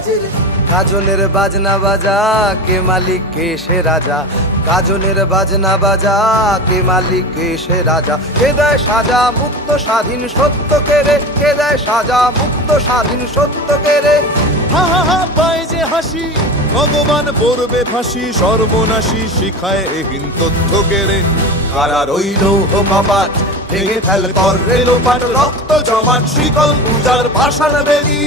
বাজে রে। গাজনের বাজনা বাজা, কে মালিক কে সে রাজা। গাজনের বাজনা বাজা, কে মালিক কে সে রাজা। কে দেয় সাজা মুক্ত স্বাধীন সত্য কে রে, কে দেয় সাজা মুক্ত স্বাধীন সত্য কে রে। হা হা হা পায় যে হাসি, ভগবান পড়বে ফাঁসি, সর্বনাশী শিখায় এহীন তথ্য কেড়ে। কারা রইল কপাট, ভেঙে ফেল কর রেলোপাট, রক্ত জমাট শিকল পূজার ভাষার বেদি।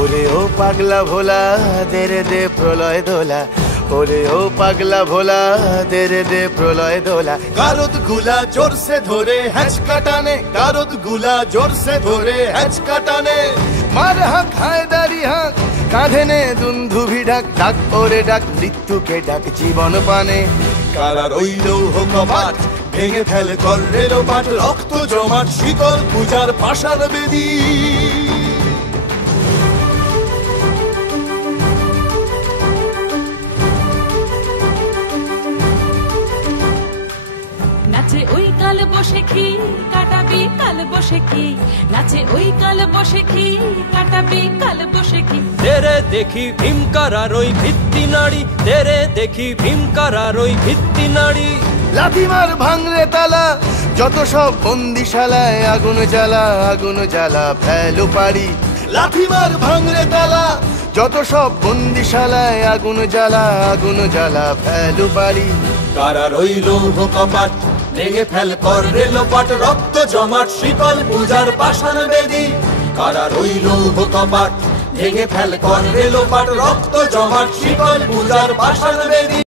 ওরে ও পাগলা ভোলা, দে রে দে প্রলয় দোলা। ওরে ও পাগলা ভোলা, দে রে দে প্রলয় দোলা। গারদ গুলা জোরসে ধরে হ্যাচকা টানে, গারদ গুলা জোরসে ধরে হ্যাচকা টানে। মার হাক হায়দারি হাক, কাঁধে নে দুন্ধুভি ডাক। ডাক ওরে ডাক, মৃত্যুকে ডাক জীবন পানে। কারা রইল কপাট, ভেঙে ফেল কর রেলোপাট, রক্ত জমাট শিকল পূজার ভাষার বেদি। নাচে ওই কাল বসে কি কাটাবি কাল বসে কি, নাচে ওই কাল বসে কি কাটাবি কাল বসে কি। তেরে দেখি ভীমকারার ওই ভিত্তি নাড়ি, তেরে দেখি ভীমকারার ওই ভিত্তি নাড়ি। লাথিমার ভাঙরে তালা, যত সব বন্দিশালায় আগুন জ্বালা আগুন জ্বালা ফেলো পারি। লাথিমার ভাঙরে তালা, যত সব বন্দিশালায় আগুন জ্বালা আগুন জ্বালা ফেলো পারি। কারা রইল কপাট, ভেঙে ফেল কর রেলোপাট, রক্ত জমাট শিকল পূজার পাষাণ বেদি। কারা রইল কপাট, ভেঙে ফেল কর রেলোপাট, রক্ত জমাট শিকল পূজার পাষাণ বেদি।